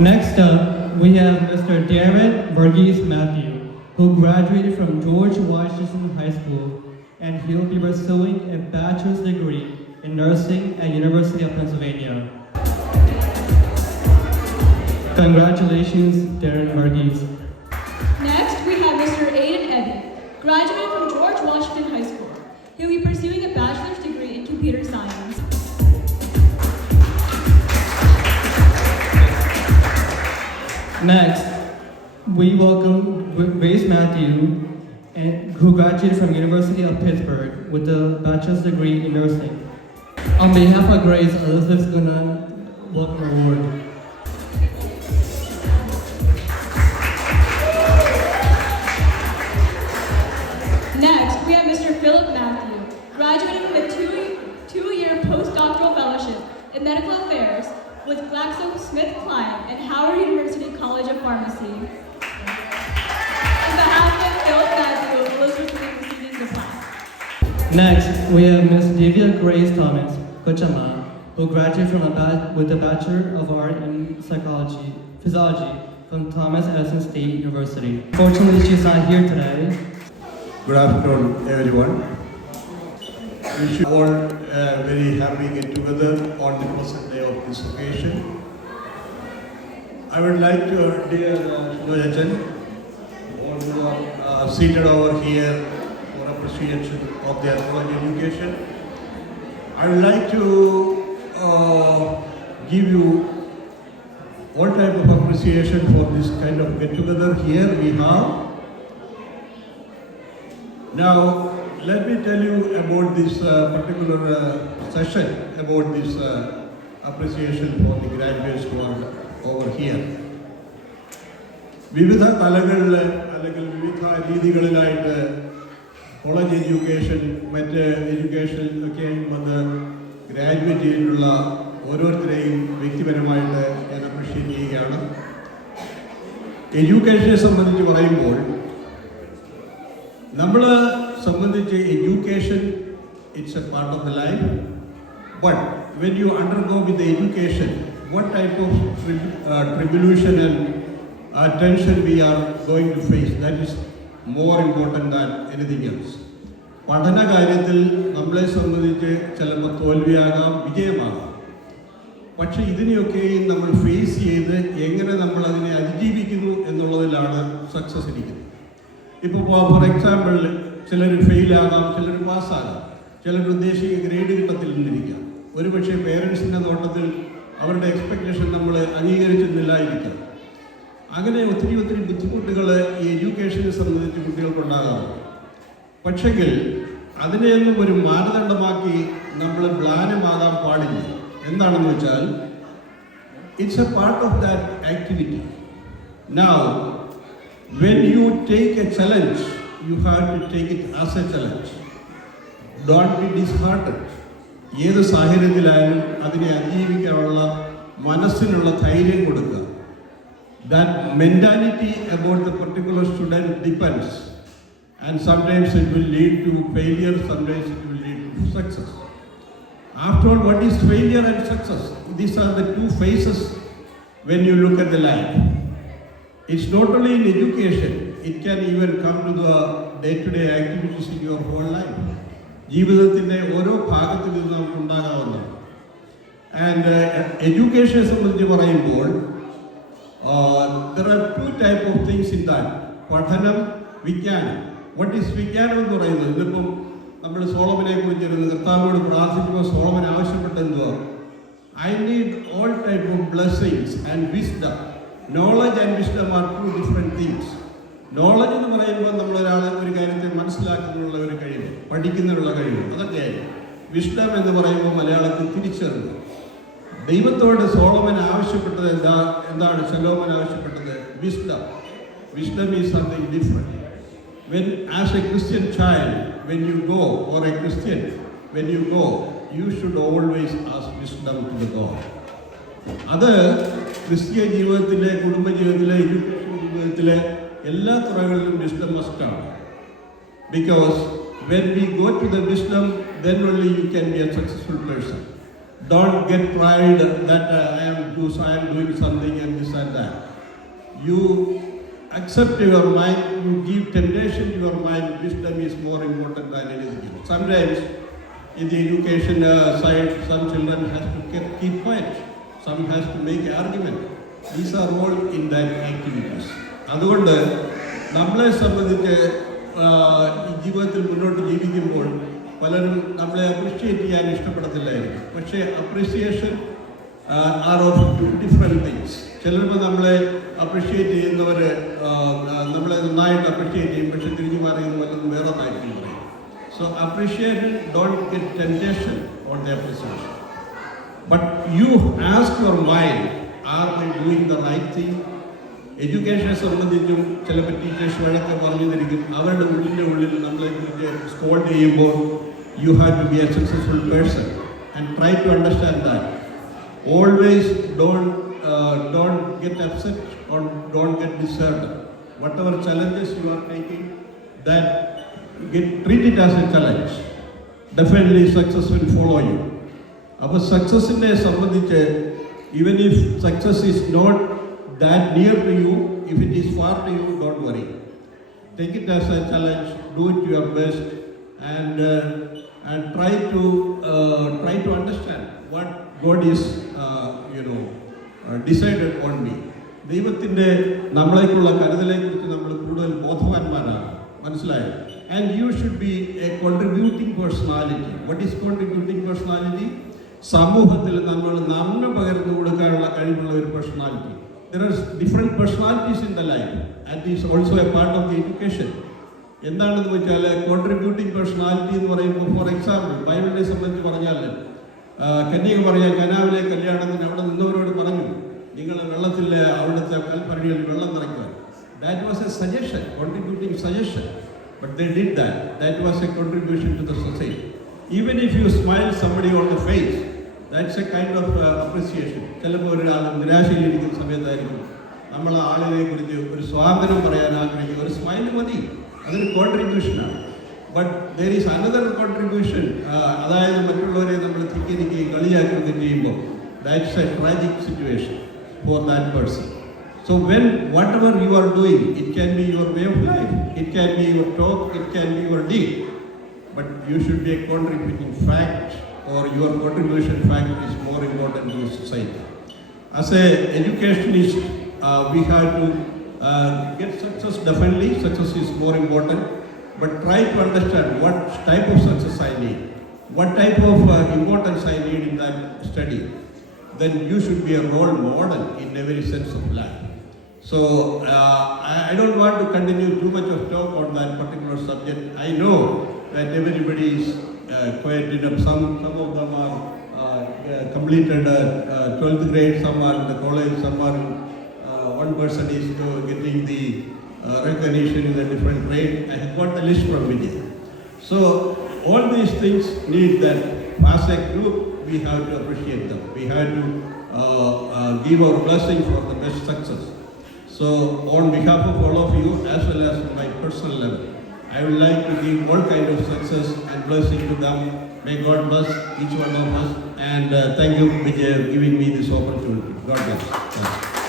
Next up, we have Mr. Darren Varghese Matthew, who graduated from George Washington High School, and he'll be pursuing a bachelor's degree in nursing at University of Pennsylvania. Congratulations, Darren Varghese. Next, we have Mr. Aiden Evie, graduated from George Washington High School. He'll be pursuing a bachelor's degree in computer science. Next, we welcome Grace Matthew, who graduated from University of Pittsburgh with a bachelor's degree in nursing. On behalf of Grace, Elizabeth's gonna welcome award. Next, we have Mr. Philip Matthew, graduating from a two-year postdoctoral fellowship in medical affairs with GlaxoSmithKline and Howard University College of Pharmacy. On behalf of Philip Matthew, Elizabeth will be receiving the plaque. Next, we have Ms. Divya Grace Thomas Kochama, who graduated with a Bachelor of Art in Physiology from Thomas Edison State University. Fortunately, she's not here today. Good afternoon, everyone. Wish you all a very happy get together on the present day of this occasion. I would like to, dear Shinojajan, all who are seated over here for appreciation of their college education, I would like to give you all type of appreciation for this kind of get together here we have. Now, let me tell you about this particular session, about this appreciation for the graduates who are over here. വിവിധ തലങ്ങളിൽ അല്ലെങ്കിൽ വിവിധ രീതികളിലായിട്ട് college education മറ്റ് എഡ്യൂക്കേഷൻ ഒക്കെയും വന്ന് ഗ്രാജുവേറ്റ് ചെയ്തിട്ടുള്ള ഓരോരുത്തരെയും വ്യക്തിപരമായിട്ട് ഞാൻ അപ്രീഷിയേറ്റ് ചെയ്യുകയാണ്. എഡ്യൂക്കേഷനെ സംബന്ധിച്ച് പറയുമ്പോൾ നമ്മൾ സംബന്ധിച്ച് education it's A part of the life, but when you undergo with education what type of tribulation and tension we are going to face, that is more important than anything else. പഠന കാര്യത്തിൽ നമ്മളെ സംബന്ധിച്ച് ചിലപ്പോൾ തോൽവിയാകാം, വിജയമാകാം. പക്ഷെ ഇതിനെയൊക്കെയും നമ്മൾ ഫേസ് ചെയ്ത് എങ്ങനെ നമ്മൾ അതിനെ അതിജീവിക്കുന്നു എന്നുള്ളതിലാണ് സക്സസ് ഇരിക്കുന്നത്. ഇപ്പോൾ ഫോർ എക്സാമ്പിൾ ചിലർ ഫെയിലാകാം, ചിലർ പാസ്സാകാം, ചിലർ ഉദ്ദേശിച്ച ഗ്രേഡ് കിട്ടത്തില്ലെന്നിരിക്കാം. ഒരുപക്ഷെ പേരൻസിൻ്റെ നോട്ടത്തിൽ അവരുടെ എക്സ്പെക്റ്റേഷൻ നമ്മൾ അംഗീകരിച്ചിരുന്നില്ലായിരിക്കാം. അങ്ങനെ ഒത്തിരി ബുദ്ധിമുട്ടുകൾ ഈ എഡ്യൂക്കേഷനെ സംബന്ധിച്ച് കുട്ടികൾക്കുണ്ടാകാറുണ്ട്. പക്ഷെങ്കിൽ അതിനെയൊന്നും ഒരു മാനദണ്ഡമാക്കി നമ്മൾ മ്ലാനമാകാൻ പാടില്ല. എന്താണെന്ന് വെച്ചാൽ it's A part of that activity. Now when you take a challenge, you have to take it as a challenge. Don't be disheartened. ഏത് സാഹചര്യത്തിലായാലും അതിനെ അതിജീവിക്കാനുള്ള മനസ്സിനുള്ള ധൈര്യം കൊടുക്കുക. That mentality about the particular student depends, and sometimes it will lead to failure, sometimes it will lead to success. After all, what is failure and success? These are the two phases when you look at the life. It's not only in education, it can even come to the day-to-day activities in your whole life. ജീവിതത്തിൻ്റെ ഓരോ ഭാഗത്തിൽ നിന്ന് നമുക്ക് ഉണ്ടാകാവുന്നതാണ്. ആൻഡ് എഡ്യൂക്കേഷനെ സംബന്ധിച്ച് പറയുമ്പോൾ there are two type of things in that. പഠനം, വിജ്ഞാനം. What is വിജ്ഞാനം എന്ന് പറയുന്നത്? ഇതിപ്പം നമ്മൾ സോളമനെ കുറിച്ച് കർത്താവിനോട് പ്രാർത്ഥിക്കുമ്പോൾ സോളമൻ ആവശ്യപ്പെട്ടെന്തുവാ? I need all type of blessings and wisdom. Knowledge and wisdom are two different things. Knowledge എന്ന് പറയുമ്പോൾ നമ്മളൊരാളെ ഒരു കാര്യത്തെ മനസ്സിലാക്കുന്നതിനുള്ള ഒരു കഴിവ്, പഠിക്കുന്നതിനുള്ള കഴിവ്, അതൊക്കെ. വിഷ്ഡം എന്ന് പറയുമ്പോൾ മലയാളത്തിൽ തിരിച്ചറിവ്. ദൈവത്തോട് സോളമൻ ആവശ്യപ്പെട്ടത് എന്താണ്? ശലോമൻ ആവശ്യപ്പെട്ടത് wisdom. Wisdom is something different. When as a Christian child, when you go, or a Christian, when you go, you should always ask wisdom to the God. അത് ക്രിസ്തീയ ജീവിതത്തിലെ, കുടുംബജീവിതത്തിലെ, എഡ്യൂക്കേഷൻ ജീവിതത്തിലെ എല്ലാ തുറകളിലും വിസ്ഡം മസ്റ്റാണ്. Because when we go to the wisdom, then only you can be a successful person. Don't get pride that I am doing something and this and that. You accept your mind, you give temptation to your mind, wisdom is more important than anything. Sometimes in the education side, some children has to keep quiet, some has to make an argument. These are all in that activities. അതുകൊണ്ട് നമ്മളെ സംബന്ധിച്ച് ഈ ജീവിതത്തിൽ മുന്നോട്ട് ജീവിക്കുമ്പോൾ പലരും നമ്മളെ അപ്രിഷ്യേറ്റ് ചെയ്യാൻ ഇഷ്ടപ്പെടത്തില്ലായിരിക്കും. പക്ഷേ appreciation are of different things. ചിലപ്പോൾ നമ്മളെ അപ്രിഷ്യേറ്റ് ചെയ്യുന്നവർ നമ്മളെ നന്നായിട്ട് അപ്രിഷ്യേറ്റ് ചെയ്യും, പക്ഷെ തിരിഞ്ഞു മാറിയെന്ന് വല്ലതും വേറെ ഒന്നായിരിക്കും പറയും. So appreciation don't get temptation on the appreciation. But you ask your mind, are I doing the right thing? എഡ്യൂക്കേഷനെ സംബന്ധിച്ചും ചിലപ്പോൾ ടീച്ചേഴ്സ് വഴക്ക് പറഞ്ഞു തരിക്കും. അവരുടെ ഉള്ളിൽ നമ്മളെ കുറിച്ച് സ്കോൾഡ് ചെയ്യുമ്പോൾ you have to be a successful person and try to understand that. Always don't get upset or don't get disturbed. Whatever challenges you are taking, that treat it as a challenge. Definitely success will follow you. Our success in a sambandhiche, even if success is not that near to you, if it is far to you, don't worry. Take it as a challenge, do it your best, and try to understand what God is decided on me. ദൈവത്തിൻ്റെ നമ്മളേക്കുള്ള കരുതലെക്കുറിച്ച് നമ്മൾ കൂടുതൽ ബോധവാന്മാരാണ്, മനസ്സിലായോ? And you should be A contributing personality. What is contributing personality? സമൂഹത്തിൽ നമ്മൾ നന്മ പകർന്നു കൊടുക്കാനുള്ള കഴിവുള്ള ഒരു personality. There are different personalities in the life, and is also a part of the education. എന്താണെന്ന് വെച്ചാൽ കോൺട്രിബ്യൂട്ടിംഗ് പേഴ്സണാലിറ്റി എന്ന് പറയുമ്പോൾ, ഫോർ എക്സാമ്പിൾ ബൈബിളിനെ സംബന്ധിച്ച് പറഞ്ഞാൽ കന്യക പറയാൻ കനാവിലെ കല്യാണത്തിന് അവിടെ നിന്നവരോട് പറഞ്ഞു, നിങ്ങൾ വെള്ളത്തിൽ അവിടുത്തെ കൽപ്പരണിയിൽ വെള്ളം നിറയ്ക്കുക. That was a suggestion, contributing suggestion. But they did that. That was a contribution to the society. Even if you smile somebody on the face, that's a kind of appreciation. ചിലപ്പോൾ ഒരാൾ നിരാശയിലിരിക്കുന്ന സമയത്തായിരിക്കും നമ്മൾ ആളിനെ കുറിച്ച് ഒരു സ്വാഗതം പറയാൻ ആഗ്രഹിക്കും, ഒരു സ്മൈൽ മതി, അതൊരു കോൺട്രിബ്യൂഷനാണ്. But there is another contribution, അതായത് മറ്റുള്ളവരെ നമ്മൾ തിക്കിനിക്കുകയും കളിയാക്കുകയും ചെയ്യുമ്പോൾ that's a tragic situation for that person. So when whatever you are doing, it can be your way of life, it can be your talk, it can be your deed, but you should be a contributing fact, or your contribution fact is more important to society. As a educationist, we have to get success. Definitely success is more important, but try to understand what type of success I need, what type of importance I need in that study. Then you should be a role model in every sense of life. So I don't want to continue too much of talk on that particular subject. I know that everybody is quite enough. Some of them are completed 12th grade, some are in the college, some are one person is getting the recognition in a different grade. I have got the list from Vijay. So all these things need that. As a group, we have to appreciate them. We have to give our blessing for the best success. So on behalf of all of you, as well as my personal level, I would like to give all kind of success and blessing to them. May God bless each one of us. And thank you, Vijay, for giving me this opportunity. God bless. Thank you.